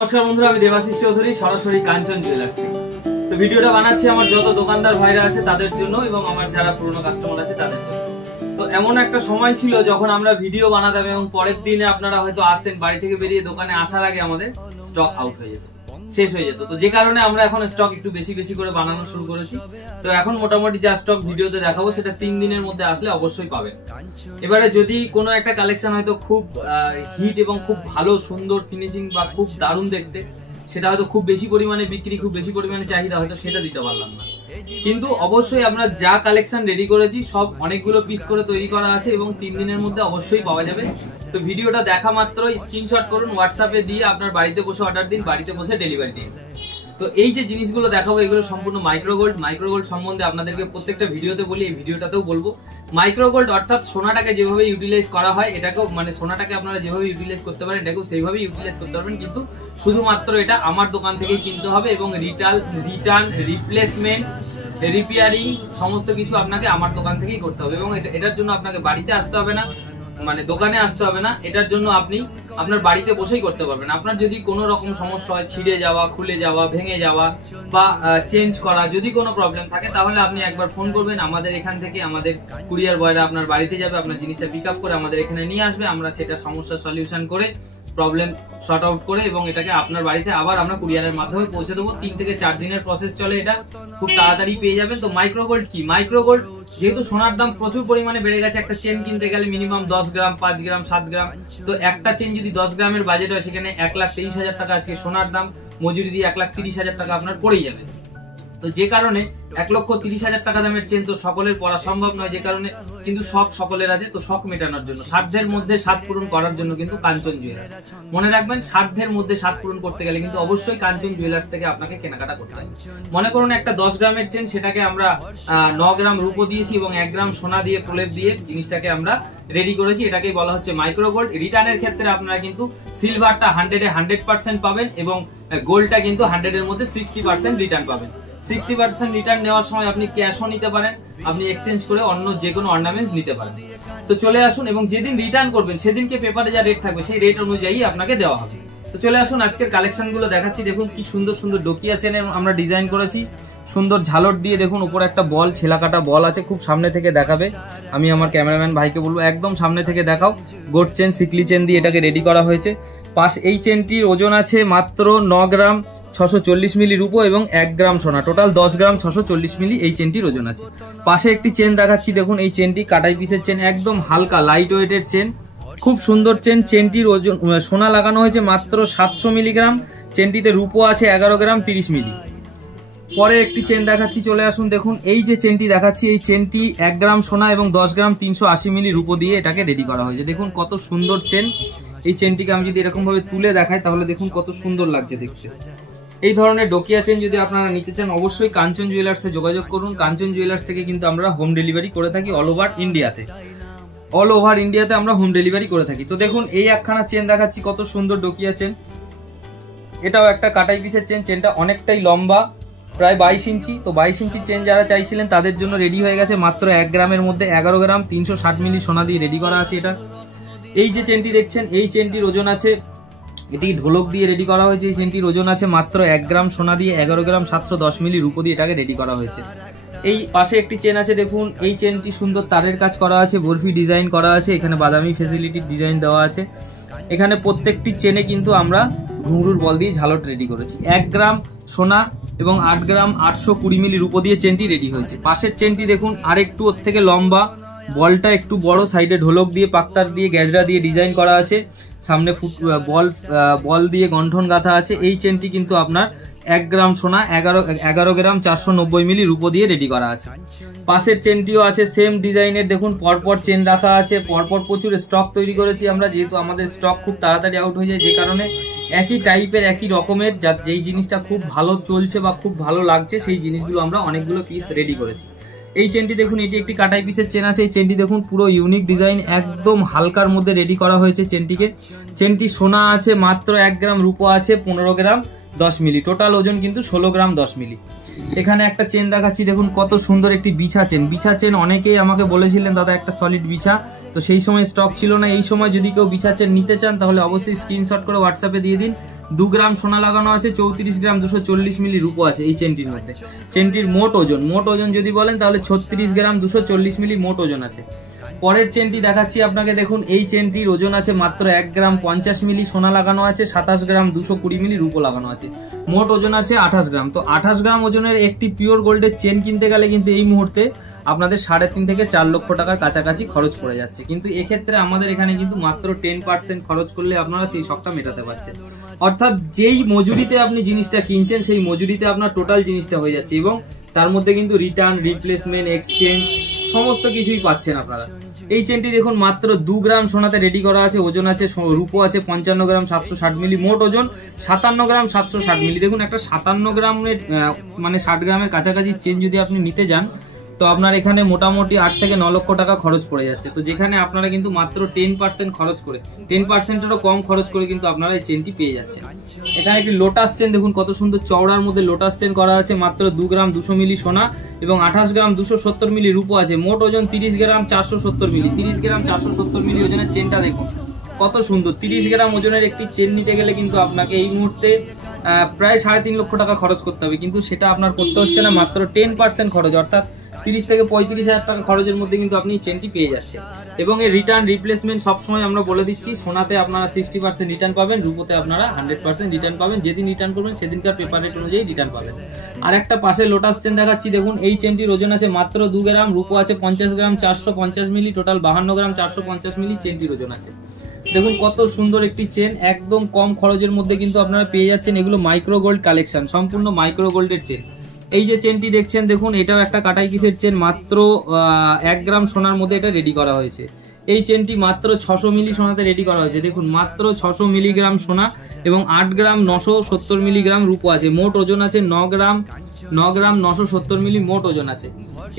নমস্কার বন্ধুরা, আমি দেবাশিস চৌধুরী, সরাসরি কাঞ্চন জুয়েলার্স থেকে। তো ভিডিওটা বানাচ্ছি আমার যত দোকানদার ভাইরা আছে তাদের জন্য এবং আমার যারা পুরনো কাস্টমার আছে তাদের জন্য। তো এমন একটা সময় ছিল যখন আমরা ভিডিও বানাতাম এবং পরের দিনে আপনারা হয়তো আসতেন, বাড়ি থেকে বেরিয়ে দোকানে আসার আগে আমাদের স্টক আউট হয়ে যেত, শেষ হয়ে যেত। তো যে কারণে আমরা এখন স্টক একটু বেশি বেশি করে বানানো শুরু করেছি। তো এখন মোটামুটি যা স্টক ভিডিওতে দেখাবো সেটা 3 দিনের মধ্যে আসলে অবশ্যই পাবেন। এবারে যদি কোনো একটা কালেকশন হয়তো খুব হিট এবং খুব ভালো সুন্দর ফিনিশিং বা খুব দারুণ দেখতে, সেটা হয়তো খুব বেশি পরিমাণে বিক্রি, খুব বেশি পরিমাণে চাহিদা, হয়তো সেটা দিতে পারলাম না। কিন্তু অবশ্যই আমরা যা কালেকশন রেডি করেছি সব অনেকগুলো পিস করে তৈরি করা আছে এবং 3 দিনের মধ্যে অবশ্যই পাওয়া যাবে। তো ভিডিওটা দেখা মাত্র স্ক্রিনশট করুন, হোয়াটসঅ্যাপে দিয়ে আপনার বাড়িতে বসে অর্ডার দিন, বাড়িতে বসে ডেলিভারি দিন। তো এই যে জিনিসগুলো দেখাবো এগুলো সম্পূর্ণ মাইক্রোগোল্ড। মাইক্রোগোল্ড সম্বন্ধে আপনাদেরকে প্রত্যেকটা ভিডিওতে বলি, এই ভিডিওটাতেও বলবো। মাইক্রোগোল্ড অর্থাৎ সোনাটাকে যেভাবে ইউটিলাইজ করা হয়, এটাকেও মানে সোনাটাকে আপনারা যেভাবে ইউটিলাইজ করতে পারেন এটাকেও সেইভাবে ইউটিলাইজ করতে পারবেন, কিন্তু শুধুমাত্র এটা আমার দোকান থেকেই কিনতে হবে এবং রিটার্ন, রিপ্লেসমেন্ট, রিপেয়ারিং সমস্ত কিছু আপনাকে আমার দোকান থেকেই করতে হবে এবং এটার জন্য আপনাকে বাড়িতে আসতে হবে না, মানে দোকানে আসতে হবে না। এটার জন্য আপনি আপনার বাড়িতে বসেই করতে পারবেন। আপনার যদি কোনো রকম সমস্যা হয়, ছিঁড়ে যাওয়া, খুলে যাওয়া, ভেঙে যাওয়া বা চেঞ্জ করা, যদি কোনো প্রবলেম থাকে তাহলে আপনি একবার ফোন করবেন, আমাদের এখান থেকে আমাদের কুরিয়ার বয়রা আপনার বাড়িতে যাবে, আপনার জিনিসটা পিক আপ করে আমাদের এখানে নিয়ে আসবে। আমরা সেটা সমস্যার সলিউশন করে, প্রবলেম সর্ট আউট করে এবং এটাকে আপনার বাড়িতে আবার আমরা কুরিয়ারের মাধ্যমে পৌঁছে দেবো। 3 থেকে 4 দিনের প্রসেস চলে, এটা খুব তাড়াতাড়ি পেয়ে যাবেন। তো মাইক্রোগোল্ড কি? মাইক্রোগোল্ড যেহেতু সোনার দাম প্রচুর পরিমাণে বেড়ে গেছে, একটা চেন কিনতে গেলে মিনিমাম 10 গ্রাম, 5 গ্রাম, 7 গ্রাম। তো একটা চেন যদি 10 গ্রামের বাজেট হয়, সেখানে 1,23,000 টাকা আজকে সোনার দাম, মজুরি দিয়ে 1,30,000 টাকা আপনার পড়েই যাবে। তো যে কারণে 1,30,000 টাকা দামের চেন তো সকলের পরা সম্ভব নয়, যে কারণে কিন্তু শখ সকলের আছে। তো শখ মেটানোর জন্য, সাধ্যের মধ্যে স্বাদ পূরণ করার জন্য কিন্তু কাঞ্চন জুয়েলার্স। মনে রাখবেন, সাধ্যের মধ্যে স্বাদ পূরণ করতে গেলে কিন্তু অবশ্যই কাঞ্চন জুয়েলার্স থেকে আপনাকে কেনাকাটা করতে হবে। মনে করুন একটা 10 গ্রামের চেন, সেটাকে আমরা 9 গ্রাম রূপো দিয়েছি এবং 1 গ্রাম সোনা দিয়ে প্রলেপ দিয়ে জিনিসটাকে আমরা রেডি করেছি। এটাকেই বলা হচ্ছে মাইক্রোগোল্ড। রিটার্নের ক্ষেত্রে আপনারা কিন্তু সিলভারটা 100% পাবেন এবং গোল্ডটা কিন্তু 100 এর মধ্যে 60% রিটার্ন পাবেন। 60% রিটার্ন নেওয়ার সময় আপনি ক্যাশও নিতে পারেন, আপনি এক্সচেঞ্জ করে অন্য যে কোনো অর্নামেন্টস নিতে পারেন। তো চলে আসুন এবং যেদিন রিটার্ন করবেন সেদিনকে পেপারে যা রেট থাকবে সেই রেট অনুযায়ী আপনাকে দেওয়া হবে। তো চলে আসুন, আজকের কালেকশন গুলো দেখাচ্ছি। দেখুন কি সুন্দর সুন্দর ডোকিয়া চেন আমরা ডিজাইন করেছি, সুন্দর ঝালর দিয়ে। দেখুন উপরে একটা বল, ছেলা কাটা বল আছে, খুব সামনে থেকে দেখাবে। আমি আমার ক্যামেরাম্যান ভাইকে বলবো একদম সামনে থেকে দেখাও। গোট চেন, সিকলি চেন দিয়ে এটাকে রেডি করা হয়েছে। পাশ এই চেনটির ওজন আছে মাত্র 9 গ্রাম 640 মিলি রূপো এবং 1 গ্রাম সোনা, টোটাল 10 গ্রাম 640 মিলি এই চেনটির ওজন আছে। পাশে একটি চেন দেখাচ্ছি, দেখুন এই চেনটি কাটাই পিসের চেন, একদম হালকা লাইট ওয়েটের চেন, খুব সুন্দর চেন। চেনটির ওজন সোনা লাগানো হয়েছে মাত্র 700 মিলিগ্রাম। চেনটিতে রূপো আছে 11 গ্রাম 30 মিলি। পরে একটি চেন দেখাচ্ছি, চলে আসুন। দেখুন এই যে চেনটি দেখাচ্ছি, এই চেনটি 1 গ্রাম সোনা এবং 10 গ্রাম 380 মিলি রূপো দিয়ে এটাকে রেডি করা হয়েছে। দেখুন কত সুন্দর চেন। এই চেনটিকে আমি যদি এরকম ভাবে তুলে দেখাই তাহলে দেখুন কত সুন্দর লাগছে দেখতে। এই ধরনের ডোকিয়া চেন যদি আপনারা নিতে চান অবশ্যই কাঞ্চন জুয়েলার্সে যোগাযোগ করুন। কাঞ্চন জুয়েলার্স থেকে কিন্তু আমরা হোম ডেলিভারি করে থাকি অল ওভার ইন্ডিয়াতে আমরা হোম ডেলিভারি করে থাকি। তো দেখুন এই একখানা চেন দেখাচ্ছি, কত সুন্দর ডোকিয়া চেন। এটাও একটা কাটাই পিসের চেন। চেনটা অনেকটাই লম্বা, প্রায় 22 ইঞ্চি। তো 22 ইঞ্চি চেন যারা চাইছিলেন তাদের জন্য রেডি হয়ে গেছে মাত্র 1 গ্রামের মধ্যে 11 গ্রাম 360 মিলি সোনা দিয়ে রেডি করা আছে এটা। এই যে চেনটি দেখছেন, এই চেনটির ওজন আছে, এটি ঢোলক দিয়ে রেডি করা হয়েছে। এই চেনটির ওজন আছে মাত্র 1 গ্রাম সোনা দিয়ে 11 গ্রাম 710 মিলি রূপো দিয়ে এটাকে রেডি করা হয়েছে। এই পাশে একটি চেন আছে, দেখুন এই চেনটি সুন্দর তারের কাজ করা আছে, বরফি ডিজাইন করা আছে, এখানে বাদামি ফেসিলিটির ডিজাইন দেওয়া আছে। এখানে প্রত্যেকটি চেনে কিন্তু আমরা ঘুঙরুর বল দিয়ে ঝালট রেডি করেছি। 1 গ্রাম সোনা এবং 8 গ্রাম 820 মিলি রূপো দিয়ে চেনটি রেডি হয়েছে। পাশের চেনটি দেখুন আরেকটু ওর থেকে লম্বা, বলটা একটু বড়, সাইডে ঢোলক দিয়ে, পাক্তার দিয়ে, গ্যাজরা দিয়ে ডিজাইন করা আছে, সামনে বল দিয়ে গন্ঠন গাঁথা আছে। এই চেনটি কিন্তু আপনার 1 গ্রাম সোনা 11 গ্রাম 490 মিলি রূপো দিয়ে রেডি করা আছে। পাশের চেনটিও আছে সেম ডিজাইনের। দেখুন পরপর চেন রাখা আছে, পরপর প্রচুর স্টক তৈরি করেছি আমরা, যেহেতু আমাদের স্টক খুব তাড়াতাড়ি আউট হয়ে যায়, যে কারণে একই টাইপের একই রকমের যেই জিনিসটা খুব ভালো চলছে বা খুব ভালো লাগছে সেই জিনিসগুলো আমরা অনেকগুলো পিস রেডি করেছি। এই চেনটি দেখুন, এটি একটি কাটাই পিসের চেন আছে। এই চেনটি দেখুন পুরো ইউনিক ডিজাইন, একদম হালকার মধ্যে রেডি করা হয়েছে চেনটিকে। চেনটি সোনা আছে মাত্র 1 গ্রাম, রূপো আছে 15 গ্রাম 10 মিলি, টোটাল ওজন কিন্তু 16 গ্রাম 10 মিলি। এখানে একটা চেন দেখাচ্ছি, দেখুন কত সুন্দর একটি বিছা চেন। বিছা চেন অনেকেই আমাকে বলেছিলেন দাদা একটা সলিড বিছা, তো সেই সময় স্টক ছিল না। এই সময় যদি কেউ বিছা চেন নিতে চান তাহলে অবশ্যই স্ক্রিনশট করে হোয়াটসঅ্যাপে দিয়ে দিন, 2 গ্রাম সোনা লাগানো আছে, 34 গ্রাম 240 মিলি রূপো আছে এই চেনটির মধ্যে। চেনটির মোট ওজন যদি বলেন তাহলে 36 গ্রাম 240 মিলি মোট ওজন আছে। পরের চেনটি দেখাচ্ছি আপনাকে, দেখুন এই চেনটির ওজন আছে মাত্র 1 গ্রাম 50 মিলি সোনা লাগানো আছে, 27 গ্রাম 220 মিলি রূপো লাগানো আছে, মোট ওজন আছে 28 গ্রাম। তো 28 গ্রাম ওজনের একটি পিওর গোল্ডের চেন কিনতে গেলে কিন্তু এই মুহূর্তে আপনাদের 3.5 থেকে 4 লক্ষ টাকার কাছাকাছি খরচ পড়ে যাচ্ছে। কিন্তু এক্ষেত্রে আমাদের এখানে কিন্তু মাত্র 10% খরচ করলে আপনারা সেই শখটা মেটাতে পারছেন। অর্থাৎ যেই মজুরিতে আপনি জিনিসটা কিনছেন সেই মজুরিতে আপনার টোটাল জিনিসটা হয়ে যাচ্ছে, এবং তার মধ্যে কিন্তু রিটার্ন, রিপ্লেসমেন্ট, এক্সচেঞ্জ সমস্ত কিছুই পাচ্ছেন আপনারা। এই চেনটি দেখুন মাত্র 2 গ্রাম সোনাতে রেডি করা আছে, ওজন আছে, রূপো আছে 55 গ্রাম 760 মিলি, মোট ওজন 57 গ্রাম 760 মিলি। দেখুন একটা 57 গ্রামের মানে 60 গ্রামের কাছাকাছি চেন যদি আপনি নিতে যান তো আপনার এখানে মোটামুটি 8 থেকে 9 লক্ষ টাকা খরচ পড়ে যাচ্ছে। তো যেখানে আপনারা কিন্তু মাত্র 10% খরচ করে, 10%এরও কম খরচ করে কিন্তু আপনারা এই চেনটি পেয়ে যাচ্ছেন। এখানে একটি লোটাস চেন দেখুন কত সুন্দর চওড়ার মধ্যে লোটাস চেন করা আছে, মাত্র 2 গ্রাম 200 মিলি সোনা এবং 28 গ্রাম 270 মিলি রূপো আছে, মোট ওজন 30 গ্রাম 470 মিলি। 30 গ্রাম 470 মিলি ওজনের চেনটা দেখুন কত সুন্দর। 30 গ্রাম ওজনের একটি চেন নিতে গেলে কিন্তু আপনাকে এই মুহূর্তে প্রায় 3.5 লক্ষ টাকা খরচ করতে হবে, কিন্তু সেটা আপনার করতে হচ্ছে না, মাত্র 10% খরচ, অর্থাৎ 30 থেকে 35 হাজার টাকা খরচের মধ্যে কিন্তু আপনি চেনটি পেয়ে যাচ্ছেন। এবং এর রিটার্ন, রিপ্লেসমেন্ট সবসময় আমরা বলে দিচ্ছি, সোনাতে আপনারা 60% রিটার্ন পাবেন, রূপোতে আপনারা 100% রিটার্ন পাবেন। যেদিন রিটার্ন করবেন সেদিনকার পেপার রেট অনুযায়ী রিটার্ন পাবেন। আর একটা পাশে লোটাস চেন দেখাচ্ছি, দেখুন এই চেনটির ওজন আছে মাত্র 2 গ্রাম, রূপো আছে 50 গ্রাম 450 মিলি, টোটাল 52 গ্রাম 450 মিলি চেনটির ওজন আছে। দেখুন কত সুন্দর একটি চেন, একদম কম খরচের মধ্যে কিন্তু আপনারা পেয়ে যাচ্ছেন। এগুলো মাইক্রো গোল্ড কালেকশন, সম্পূর্ণ মাইক্রো গোল্ডের চেন। এই যে চেনটি দেখছেন দেখুন, এটাও একটা কাটাই পিসের চেন, মাত্র 1 গ্রাম সোনার মধ্যে এটা রেডি করা হয়েছে। এই চেনটি মাত্র 600 মিলি সোনাতে রেডি করা হয়েছে। দেখুন মাত্র 600 মিলিগ্রাম সোনা এবং 8 গ্রাম 970 মিলিগ্রাম রূপো আছে, মোট ওজন আছে 9 গ্রাম 970 মিলি মোট ওজন আছে।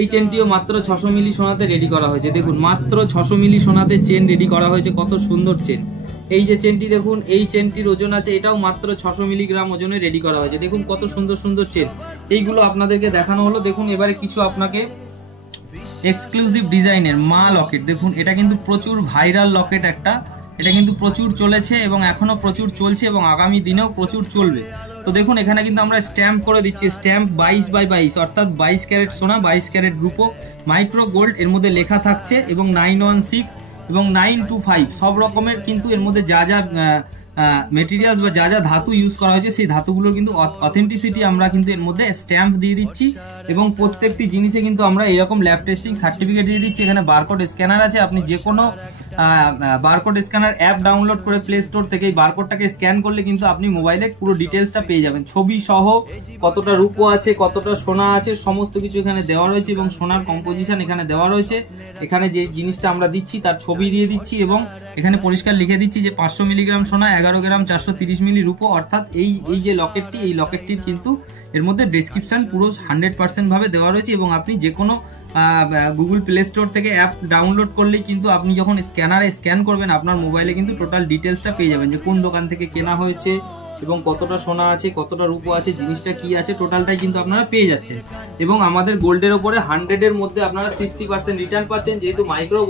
এই চেনটিও মাত্র 600 মিলি সোনাতে রেডি করা হয়েছে। দেখুন মাত্র 600 মিলি সোনাতে চেন রেডি করা হয়েছে, কত সুন্দর চেন। এই যে চেনটি দেখুন, এই চেনটির ওজন আছে, এটাও মাত্র 600 মিলিগ্রাম ওজনে রেডি করা হয়েছে। দেখুন কত সুন্দর সুন্দর চেন, এইগুলো আপনাদেরকে দেখানো হলো। দেখুন এবারে কিছু আপনাকে এক্সক্লুসিভ ডিজাইনের মা লকেট, দেখুন এটা কিন্তু প্রচুর ভাইরাল লকেট একটা, এটা কিন্তু প্রচুর চলেছে এবং এখনো প্রচুর চলছে এবং আগামী দিনেও প্রচুর চলবে। তো দেখুন এখানে কিন্তু আমরা স্ট্যাম্প করে দিচ্ছি, স্ট্যাম্প 22/22 অর্থাৎ 22 ক্যারেট সোনা 22 ক্যারেট রূপো মাইক্রো গোল্ড, এর মধ্যে লেখা থাকছে, এবং 916 এবং 925 সব রকমের কিন্তু এর মধ্যে যা যা মেটেরিয়ালস বা যা যা ধাতু ইউজ করা হয়েছে সেই ধাতুগুলোর কিন্তু অথেন্টিসিটি আমরা কিন্তু এর মধ্যে স্ট্যাম্প দিয়ে দিচ্ছি, এবং প্রত্যেকটি জিনিসে কিন্তু আমরা এরকম ল্যাব টেস্টিং সার্টিফিকেট দিয়ে দিচ্ছি। এখানে বারকোড স্ক্যানার আছে, আপনি যে কোনো বারকোড স্ক্যানার অ্যাপ ডাউনলোড করে প্লে স্টোর থেকে এই বারকোডটাকে স্ক্যান করলে কিন্তু আপনি মোবাইলে পুরো ডিটেলসটা পেয়ে যাবেন, ছবি সহ, কতটা রূপো আছে, কতটা সোনা আছে, সমস্ত কিছু এখানে দেওয়া রয়েছে, এবং সোনার কম্পোজিশন এখানে দেওয়া রয়েছে। এখানে যে জিনিসটা আমরা দিচ্ছি তার ছবি দিয়ে দিচ্ছি, এবং এখানে পরিষ্কার লিখে দিচ্ছি যে 500 মিলিগ্রাম সোনা 11 গ্রাম 430 মিলি রূপো, অর্থাৎ এই যে লকেটটি, এই লকেটটির কিন্তু এর মধ্যে ডেসক্রিপশন পুরো 100% ভাবে দেওয়া রয়েছে, এবং আপনি যে কোনো গুগল প্লে স্টোর থেকে অ্যাপ ডাউনলোড করলেই কিন্তু আপনি যখন স্ক্যানারে স্ক্যান করবেন আপনার মোবাইলে কিন্তু টোটাল ডিটেলসটা পেয়ে যাবেন, যে কোন দোকান থেকে কেনা হয়েছে এবং কতটা সোনা আছে, কতটা রূপো আছে, জিনিসটা কি আছে, টোটালটাই কিন্তু আপনারা পেয়ে যাচ্ছেন। এবং আমাদের গোল্ডের ওপরে 100-এর মধ্যে আপনারা 60% রিটার্ন পাচ্ছেন, যেহেতু মাইক্রো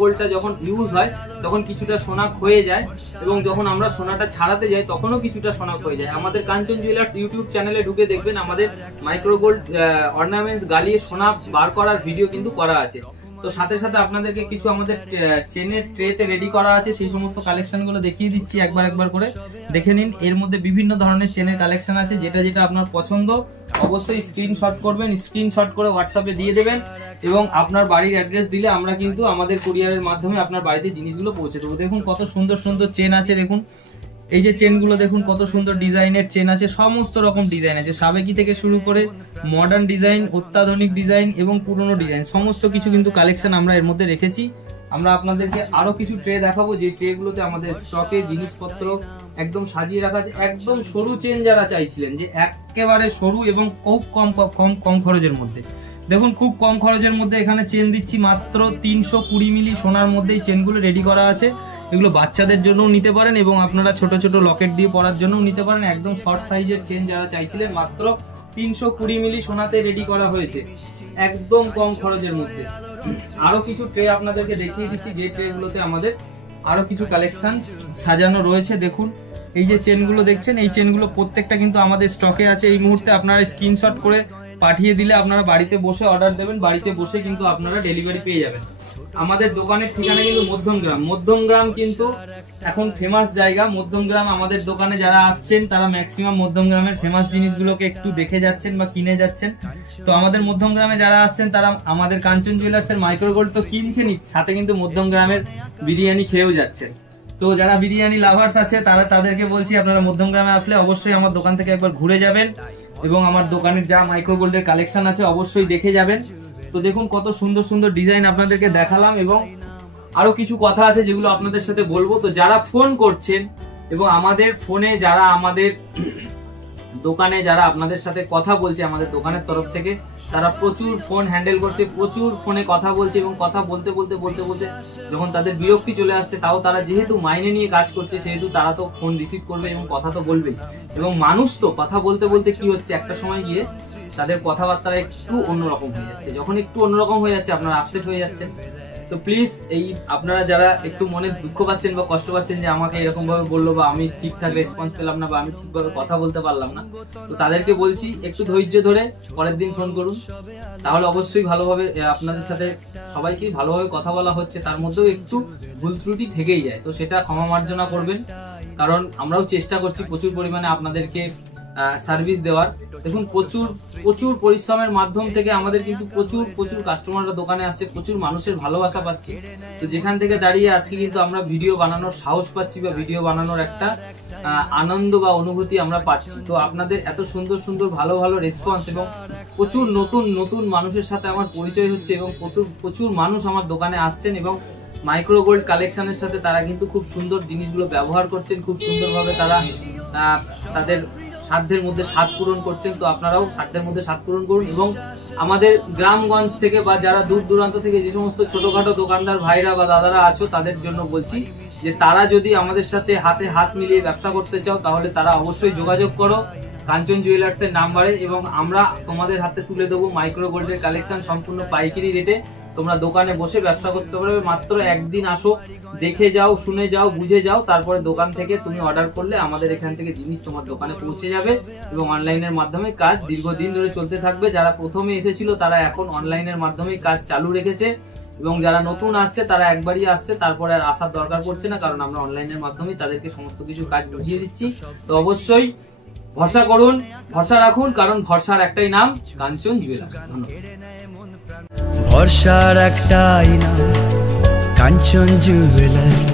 গোল্ডটা যখন ইউজ হয় তখন কিছুটা সোনা ক্ষয়ে যায়, এবং যখন আমরা সোনাটা ছাড়াতে যাই তখনও কিছুটা সোনা ক্ষয়ে যায়। আমাদের কাঞ্চন জুয়েলার্স ইউটিউব চ্যানেলে ঢুকে দেখবেন আমাদের মাইক্রো গোল্ড অর্নামেন্টস গালিয়ে সোনা বার করার ভিডিও কিন্তু করা আছে। তো সাথে সাথে আপনাদেরকে কিছু আমাদের চেনের ট্রেতে রেডি করা আছে, সেই সমস্ত কালেকশন গুলো দেখিয়ে দিচ্ছি, একবার করে দেখে নিন। এর মধ্যে বিভিন্ন ধরনের চেনের কালেকশন আছে, যেটা যেটা আপনার পছন্দ অবশ্যই স্ক্রিনশট করবেন, স্ক্রিনশট করে হোয়াটসঅ্যাপে দিয়ে দেবেন, এবং আপনার বাড়ির অ্যাড্রেস দিলে আমরা কিন্তু আমাদের কুরিয়ারের মাধ্যমে আপনার বাড়িতে জিনিসগুলো পৌঁছে দেবো। দেখুন কত সুন্দর সুন্দর চেন আছে, দেখুন এই যে চেনগুলো দেখুন কত সুন্দর ডিজাইনের চেন আছে, সমস্ত রকম ডিজাইন আছে, সাবেকি থেকে শুরু করে মডার্ন ডিজাইন, অত্যাধুনিক ডিজাইন এবং পুরনো ডিজাইন, সমস্ত কিছু কিন্তু কালেকশন আমরা এর মধ্যে রেখেছি। আমরা আপনাদেরকে আরো কিছু ট্রে দেখাবো, যে ট্রেগুলোতে আমাদের স্টকে জিনিসপত্র একদম সাজিয়ে রাখা আছে। একদম সরু চেন যারা চাইছিলেন, যে একেবারে সরু এবং খুব কম খরচের মধ্যে, দেখুন খুব কম খরচের মধ্যে এখানে চেন দিচ্ছি, মাত্র 320 মিলি সোনার মধ্যে এই চেনগুলো রেডি করা আছে। এগুলো বাচ্চাদের জন্যও নিতে পারেন এবং আপনারা ছোট ছোট লকেট দিয়ে পরার জন্যও নিতে পারেন। একদম শর্ট সাইজের চেন যারা চাইছিলেন, মাত্র 320 মিলি সোনাতে রেডি করা হয়েছে, একদম কম খরচের মধ্যে। আরো কিছু ট্রে আপনাদেরকে দেখিয়ে দিচ্ছি, যে ট্রেগুলোতে আমাদের আরো কিছু কালেকশন সাজানো রয়েছে। দেখুন এই যে চেনগুলো দেখছেন, এই চেনগুলো প্রত্যেকটা কিন্তু আমাদের স্টকে আছে। এই মুহূর্তে আপনারা স্ক্রিনশট করে পাঠিয়ে দিলে আপনারা বাড়িতে বসে অর্ডার দেবেন, বাড়িতে বসে কিন্তু আপনারা ডেলিভারি পেয়ে যাবেন। আমাদের দোকানের ঠিকানা কিন্তু মধ্যমগ্রাম। মধ্যমগ্রাম কিন্তু এখন ফেমাস জায়গা। মধ্যমগ্রাম আমাদের দোকানে যারা আসছেন তারা ম্যাক্সিমাম মধ্যমগ্রামের ফেমাস জিনিসগুলোকে একটু দেখে যাচ্ছেন বা কিনে যাচ্ছেন। তো আমাদের মধ্যমগ্রামে যারা আসছেন তারা আমাদের কাঞ্চন জুয়েলার্স এর মাইক্রো গোল্ড তো কিনছেনই, সাথে কিন্তু মধ্যমগ্রামের বিরিয়ানি খেয়েও যাচ্ছেন। তো যারা বিরিয়ানি লাভার্স আছে তাদেরকে বলছি আপনারা মধ্যমগ্রামে আসলে অবশ্যই আমার দোকান থেকে একবার ঘুরে যাবেন এবং আমার দোকানের যা মাইক্রো গোল্ডের কালেকশন আছে অবশ্যই দেখে যাবেন। তো দেখুন কত সুন্দর সুন্দর ডিজাইন আপনাদেরকে দেখালাম এবং আরো কিছু কথা আছে যেগুলো আপনাদের সাথে বলবো। তো যারা ফোন করছেন এবং আমাদের ফোনে যারা আমাদের দোকানে যারা আপনাদের সাথে কথা বলছে আমাদের দোকানের তরফ থেকে, তারা প্রচুর ফোন হ্যান্ডেল করছে, প্রচুর ফোনে কথা বলছে এবং কথা বলতে বলতে বলতে বলতে যখন তাদের বিরক্তি চলে আসছে, তাও তারা যেহেতু মাইনে নিয়ে কাজ করছে সেহেতু তারা তো ফোন রিসিভ করবে এবং কথা তো বলবেই। এবং মানুষ তো কথা বলতে বলতে কি হচ্ছে, একটা সময় গিয়ে তাদের কথাবার্তা একটু অন্যরকম হয়ে যাচ্ছে। যখন একটু অন্যরকম হয়ে যাচ্ছে আপনারা আপসেট হয়ে যাচ্ছেন। তো প্লিজ এই আপনারা যারা একটু মনে দুঃখ পাচ্ছেন বা কষ্ট পাচ্ছেন যে আমাকে এরকম ভাবে বললো বা আমি ঠিকঠাক রেসপন্স পেলাম না বা আমি ঠিকভাবে কথা বলতে পারলাম না, তো তাদেরকে বলছি একটু ধৈর্য ধরে পরের দিন ফোন করুন, তাহলে অবশ্যই ভালোভাবে আপনাদের সাথে সবাইকে ভালোভাবে কথা বলা হচ্ছে, তার মধ্যেও একটু ভুল ত্রুটি থেকেই যায়। তো সেটা ক্ষমা মার্জনা করবেন, কারণ আমরাও চেষ্টা করছি প্রচুর পরিমাণে আপনাদেরকে সার্ভিস দেওয়ার। দেখুন প্রচুর প্রচুর পরিশ্রমের মাধ্যম থেকে আমাদের কিন্তু প্রচুর প্রচুর কাস্টমাররা দোকানে আসছে, প্রচুর মানুষের ভালোবাসা পাচ্ছি। তো যেখান থেকে দাঁড়িয়ে আজকে কিন্তু আমরা ভিডিও বানানোর সাহস পাচ্ছি বা ভিডিও বানানোর একটা আনন্দ বা অনুভূতি আমরা পাচ্ছি। তো আপনাদের এত সুন্দর সুন্দর ভালো ভালো রেসপন্স এবং প্রচুর নতুন নতুন মানুষের সাথে আমার পরিচয় হচ্ছে এবং প্রচুর মানুষ আমার দোকানে আসছেন এবং মাইক্রো গোল্ড কালেকশনের সাথে তারা কিন্তু খুব সুন্দর জিনিসগুলো ব্যবহার করছেন, খুব সুন্দরভাবে তারা তাদের সাধ্যের মধ্যে স্বাদ পূরণ করছেন। তো আপনারাও সাধ্যের মধ্যে স্বাদ পূরণ করুন এবং আমাদের গ্রামগঞ্জ থেকে বা যারা দূর দূরান্ত থেকে যে সমস্ত ছোটখাটো দোকানদার ভাইরা বা দাদারা আছো তাদের জন্য বলছি যে তারা যদি আমাদের সাথে হাতে হাত মিলিয়ে ব্যবসা করতে চাও তাহলে তারা অবশ্যই যোগাযোগ করো কাঞ্চন জুয়েলার্স এর নাম্বারে এবং আমরা তোমাদের হাতে তুলে দেবো মাইক্রো গোল্ডের কালেকশন সম্পূর্ণ পাইকারি রেটে। তোমরা দোকানে বসে ব্যবসা করতে পারবে। মাত্র একদিন আসো, দেখে যাও, শুনে যাও, বুঝে যাও, তারপরে দোকান থেকে তুমি অর্ডার করলে আমাদের এখান থেকে জিনিস তোমার দোকানে পৌঁছে যাবে এবং অনলাইনের মাধ্যমে কাজ দীর্ঘদিন ধরে চলতে থাকবে। যারা প্রথমে এসেছিল তারা এখন অনলাইনের মাধ্যমে কাজ চালু রেখেছে এবং যারা নতুন আসছে তারা একবারই আসছে, তারপরে আর আসার দরকার পড়ছে না, কারণ আমরা অনলাইনের মাধ্যমে তাদেরকে সমস্ত কিছু কাজ বুঝিয়ে দিচ্ছি। তো অবশ্যই ভরসা করুন, ভরসা রাখুন, কারণ ভরসার একটাই নাম কাঞ্চন জুয়েলার্স। ধন্যবাদ। ভরসার একটাই নাম কাঞ্চন জুয়েলার্স।